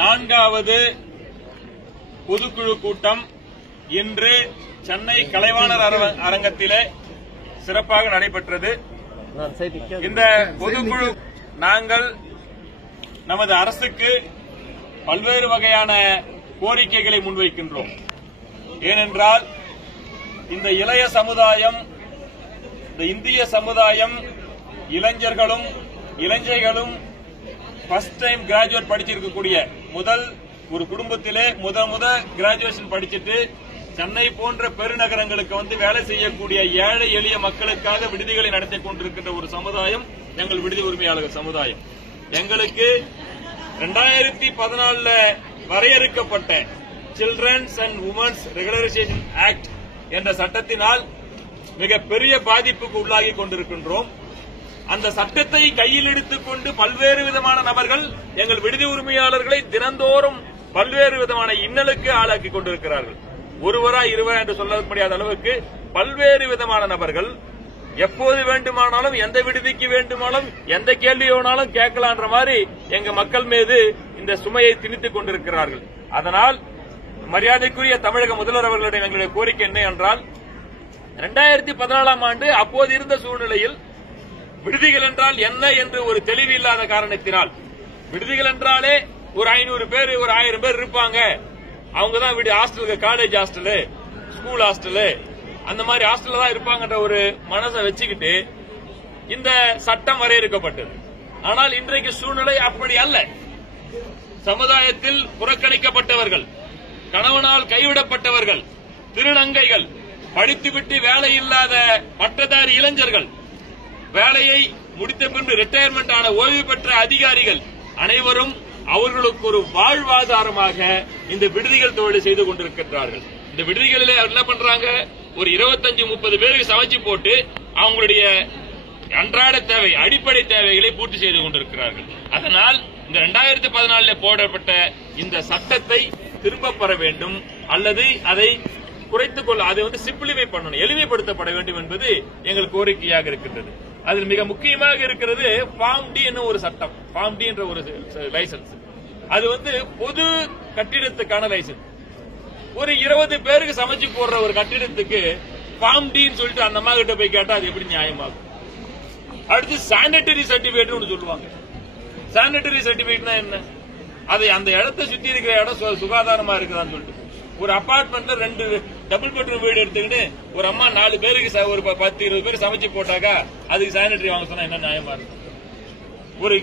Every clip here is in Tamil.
4வது பொதுக்குழு கூட்டம் இன்று சென்னை கலைவாணர் அரங்கத்திலே சிறப்பாக நடைபெற்றது. இந்த பொதுக்குழு நாங்கள் நமது அரசுக்கு பல்வேறு வகையான கோரிக்கைகளை முன்வைக்கின்றோம். ஏனென்றால் இந்த இளைய சமுதாயம், இந்த இந்திய சமுதாயம், இளைஞர்களும் இளைஞர்களும் ஃபர்ஸ்ட் டைம் கிராஜுவேட் படிச்சிருக்கக்கூடிய முதல் ஒரு குடும்பத்திலே முத கிராஜுவேஷன் படிச்சுட்டு சென்னை போன்ற பெருநகரங்களுக்கு வந்து வேலை செய்யக்கூடிய ஏழை எளிய மக்களுக்காக விடுதிகளை நடத்தி கொண்டிருக்கின்ற ஒரு சமுதாயம் எங்கள் விடுதி உரிமையாளர்கள் சமுதாயம். எங்களுக்கு 2014 வரையறுக்கப்பட்ட children's and women's regularisation act என்ற சட்டத்தினால் மிகப்பெரிய பாதிப்புக்கு உள்ளாகி கொண்டிருக்கின்றோம். அந்த சட்டத்தை கையில் எடுத்துக்கொண்டு பல்வேறு விதமான நபர்கள் எங்கள் விடுதி உரிமையாளர்களை தினந்தோறும் பல்வேறு விதமான இன்னலுக்கு ஆளாக்கி கொண்டிருக்கிறார்கள். ஒருவரா இருவரா என்று சொல்ல முடியாத அளவுக்கு பல்வேறு விதமான நபர்கள் எப்போது வேண்டுமானாலும் எந்த விடுதிக்கு வேண்டுமானாலும் எந்த கேள்வி வேணாலும் கேட்கலான்ற மாதிரி எங்க மக்கள் மீது இந்த சுமையை திணித்துக் கொண்டிருக்கிறார்கள். அதனால் மரியாதைக்குரிய தமிழக முதல்வர் அவர்களுடைய எங்களுடைய கோரிக்கை என்ன என்றால் 2014ஆம் ஆண்டு அப்போது இருந்த சூழ்நிலையில் விடுதிகள் என்றால் என்ன என்று ஒரு தெளிவு இல்லாத காரணத்தினால் விடுதிகள் என்றாலே ஒரு 500 பேர் ஒரு 1000 பேர் இருப்பாங்க, அவங்கதான் வீடு ஹாஸ்டலுக்கு காலேஜ் ஹாஸ்டலு ஸ்கூல் ஹாஸ்டலு அந்த மாதிரி ஹாஸ்டல்ல தான் இருப்பாங்கன்ற ஒரு மனசை வச்சுக்கிட்டு இந்த சட்டம் வரையறுக்கப்பட்டது. ஆனால் இன்றைக்கு சூழ்நிலை அப்படி அல்ல. சமுதாயத்தில் புறக்கணிக்கப்பட்டவர்கள், கணவனால் கைவிடப்பட்டவர்கள், திருநங்கைகள், படித்துவிட்டு வேலை இல்லாத பட்டதாரி இளைஞர்கள், வேலையை முடித்த பின்பு ரிட்டையர்மெண்ட் ஆன ஓய்வு பெற்ற அதிகாரிகள் அனைவரும் அவர்களுக்கு ஒரு வாழ்வாதாரமாக இந்த விடுதிகள் தொழிலை செய்து கொண்டிருக்கிறார்கள். இந்த விடுதிகளில் என்ன பண்றாங்க, ஒரு 25-30 பேருக்கு சமைச்சு போட்டு அவங்களுடைய அன்றாட தேவை அடிப்படை தேவைகளை பூர்த்தி செய்து கொண்டிருக்கிறார்கள். அதனால் இந்த 2014 போடப்பட்ட இந்த சட்டத்தை திரும்ப பெற வேண்டும் அல்லது அதை குறைத்துக் கொள்ள, அதை சிம்பிளிஃபை பண்ணணும், எளிமைப்படுத்தப்பட வேண்டும் என்பது எங்கள் கோரிக்கையாக இருக்கின்றது. அதில் மிக முக்கியமாக இருக்கிறது ஃபார்ம் டி என்ற ஒரு சட்டம். ஃபார்ம் டி என்ற ஒரு லைசன்ஸ், அது பொது கட்டிடத்துக்கான லைசன்ஸ். ஒரு 20 பேருக்கு சமைச்சு போடுற ஒரு கட்டிடத்துக்கு ஃபார்ம் டின்னு சொல்லிட்டு அந்த அம்மா கிட்ட போய் கேட்டா அது எப்படி நியாயமாகும்? அடுத்து சானிட்டரி சர்டிபிகேட் ஒன்று சொல்லுவாங்க. சானிட்டரி சர்டிபிகேட்னா என்ன? அதை அந்த இடத்தை சுத்தி இருக்கிற இடம் சுகாதாரமா இருக்குதான்னு சொல்லிட்டு ஒரு அபார்ட்மெண்ட்ல 2 டபுள் பெட்ரூம் வீடு எடுத்துக்கிட்டு ஒரு அம்மா 4 பேருக்கு ஒரு 10-20 பேர் சமைச்சு போட்டாக்கா அதுக்கு சானிட்டரி வாங்க சொன்னா என்ன நியாயமா இருக்கு? ஒரு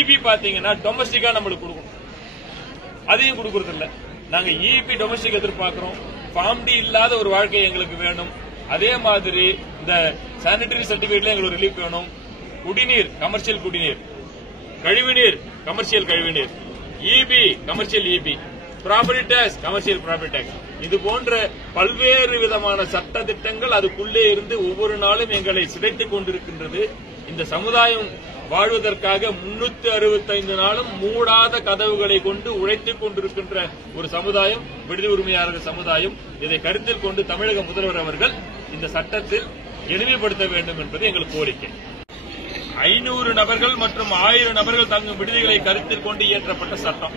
இபி பாத்தீங்கன்னா டொமஸ்டிக்கா நம்மளுக்கு கொடுக்கணும், அதையும் கொடுக்கறது இல்ல. நாங்க இபி டொமஸ்டிக் எதிர்பார்க்கிறோம். ஃபார்ம் டி இல்லாத ஒரு வாழ்க்கை எங்களுக்கு வேணும். அதே மாதிரி இந்த சானிட்டரி சர்டிபிகேட்ல எங்களுக்கு ரிலீஃப் வேணும். குடிநீர் கமர்ஷியல் குடிநீர், கழிவுநீர் கமர்ஷியல் கழிவுநீர், EB commercial EB, property tax commercial property tax, இது போன்ற பல்வேறு விதமான சட்ட திட்டங்கள் அதுக்குள்ளே இருந்து ஒவ்வொரு நாளும் எங்களை சிதைத்துக் கொண்டிருக்கின்றது. இந்த சமுதாயம் வாழ்வதற்காக 365 நாளும் மூடாத கதவுகளை கொண்டு உழைத்துக் கொண்டிருக்கின்ற ஒரு சமுதாயம் விடுதி உரிமையாளர்கள் சமுதாயம். இதை கருத்தில் கொண்டு தமிழக முதல்வர் அவர்கள் இந்த சட்டத்தில் எளிமைப்படுத்த வேண்டும் என்பது எங்கள் கோரிக்கை. 500 நபர்கள் மற்றும் 1000 நபர்கள் தங்கும் விடுதிகளை கருத்தில் கொண்டு இயற்றப்பட்ட சட்டம்.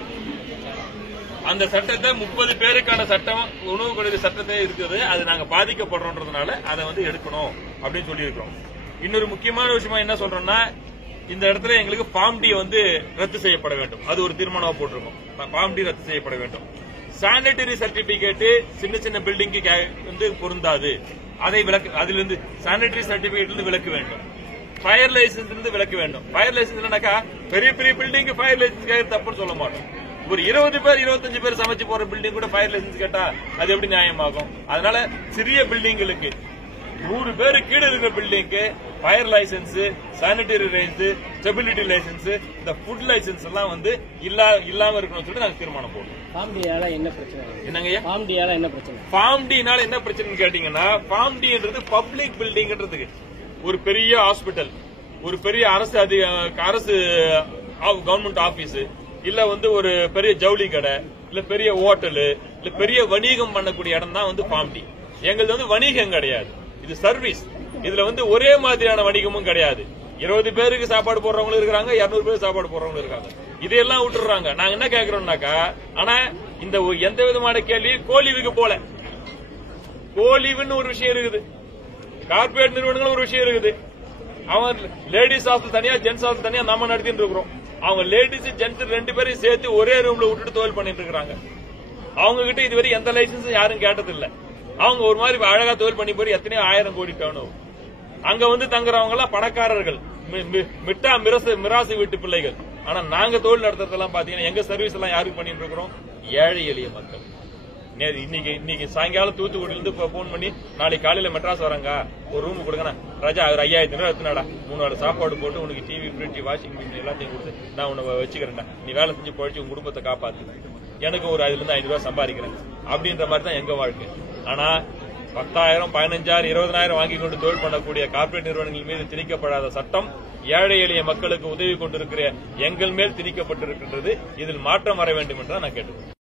அந்த சட்டத்தை 30 பேருக்கான சட்டம் உணவு கொடுக்கிற சட்டத்தை இருக்குது. அது நாங்க பாதிக்கப்படுறோன்றதுனால அதை எடுக்கணும் அப்படின்னு சொல்லி இருக்கிறோம். இன்னொரு முக்கியமான விஷயமா என்ன சொல்றோம்னா, இந்த இடத்துல எங்களுக்கு ஃபார்ம் டி ரத்து செய்யப்பட வேண்டும். அது ஒரு தீர்மானம் போட்டிருக்கோம். ஃபார்ம் டி ரத்து செய்யப்பட வேண்டும். சானிட்டரி சர்டிபிகேட் சின்ன சின்ன பில்டிங்கு பொருந்தாது. அதை அதிலிருந்து சானிட்டரி சர்டிபிகேட் விலக்க வேண்டும். ஃபயர் லைசன்ஸ் விலக்க வேண்டும். ஃபயர் லைசன்ஸ் இல்லைனாக்கா பெரிய பெரிய பில்டிங் ஃபயர் லைசன்ஸ் தப்புன்னு சொல்ல மாட்டோம். ஒரு 20 பேர் 25 பேர் சமைச்சு போற பில்டிங் கூட ஃபயர் லைசன்ஸ் கேட்டா அது எப்படி நியாயமாகும்? அதனால சிறிய பில்டிங்களுக்கு 100 பேரு கீழே இருக்கிற பில்டிங்க்கு fire licence, sanitary licence, stability licence, இந்த ஃபுட் லைசன்ஸ் எல்லாம் இல்லாம இருக்கணும்னு சொல்லி நாங்க தீர்மானம் போடுறோம். ஃபார்ம் டினால என்ன பிரச்சனை? என்னங்க ஃபார்ம் டினால என்ன பிரச்சனை? ஃபார்ம் டினால என்ன பிரச்சனைன்னு கேட்டீங்கன்னா, ஃபார்ம் டின்றது பப்ளிக் பில்டிங்ன்றதுக்கு ஒரு பெரிய ஹாஸ்பிட்டல், ஒரு பெரிய அரசு கவர்மெண்ட் ஆபீஸ், இல்ல ஒரு பெரிய ஜவுளி கடை, இல்ல பெரிய ஹோட்டலு, இல்ல பெரிய வணிகம் பண்ணக்கூடிய இடம் தான் ஃபார்ம் டி. எங்களுக்கு வணிகம் கிடையாது, இது சர்வீஸ். இதுல ஒரே மாதிரியான வணிகமும் கிடையாது. 20 பேருக்கு சாப்பாடு போடுறவங்களும் இருக்காங்க, 200 பேருக்கு சாப்பாடு போடுறவங்களும் இருக்காங்க. இதையெல்லாம் விட்டுறாங்க. நாங்க என்ன கேட்கிறோம்னாக்கா, ஆனா இந்த எந்த விதமான கேள்வி கோலிவுக்கு போல. கோலிவுன்னு ஒரு விஷயம் இருக்குது, கார்பரேட் நிறுவனங்கள் ஒரு விஷயம் இருக்குது. அவன் லேடிஸ் ஹாஸ்டல் தனியா, ஜென்ஸ் ஹாஸ்டல் தனியா நம்ம நடத்திட்டு இருக்கிறோம். அவங்க லேடிஸ் ஜென்ஸ் 2 பேரையும் சேர்த்து ஒரே ரூம்ல விட்டுட்டு தொழில் பண்ணிட்டு இருக்காங்க. அவங்க கிட்ட இதுவரை எந்த லைசன்ஸும் யாரும் கேட்டதில்லை. அவங்க ஒரு மாதிரி அழகா தொழில் பண்ணி போய் எத்தனையோ 1000 கோடி டர்ன். அங்க வந்து தங்குறவங்க எல்லாம் பணக்காரர்கள், மிராசு வீட்டு பிள்ளைகள். ஆனா நாங்க தொழில் நடத்துறதெல்லாம் பாத்தீங்கன்னா எங்க சர்வீஸ் எல்லாம் யாருக்கு பண்ணிட்டு இருக்கிறோம்? ஏழை எளிய மக்கள். இன்னைக்கு சாயங்காலம் தூத்துக்குடியிலிருந்து போன் பண்ணி நாளைக்கு காலையில மெட்ராஸ் வராங்க, ஒரு ரூம் கொடுங்க ராஜா, ஒரு 5000 ரூபாய் எடுத்துனாடா, 3 நாள் சாப்பாடு போட்டு உனக்கு டிவி, ஃப்ரிட்ஜ், வாஷிங் மிஷின் எல்லாத்தையும் கொடுத்து நான் உன்னை வச்சுக்கிறேன்டா, நீ வேலை செஞ்சு போயிடுச்சு உங்க குடும்பத்தை காப்பாத்து, எனக்கு ஒரு 5 ரூபாய் சம்பாதிக்கிறேன் அப்படின்ற மாதிரி தான் எங்க வாழ்க்கை. ஆனா 10,000, 15,000, 20,000 வாங்கி கொண்டு தொழில் பண்ணக்கூடிய கார்பரேட் நிறுவனங்கள் மீது திணிக்கப்படாத சட்டம் ஏழை எளிய மக்களுக்கு உதவி கொண்டிருக்கிற எங்கள் மேல் திணிக்கப்பட்டிருக்கின்றது. இதில் மாற்றம் வர வேண்டும் என்று நான் கேட்டுக்கிறேன்.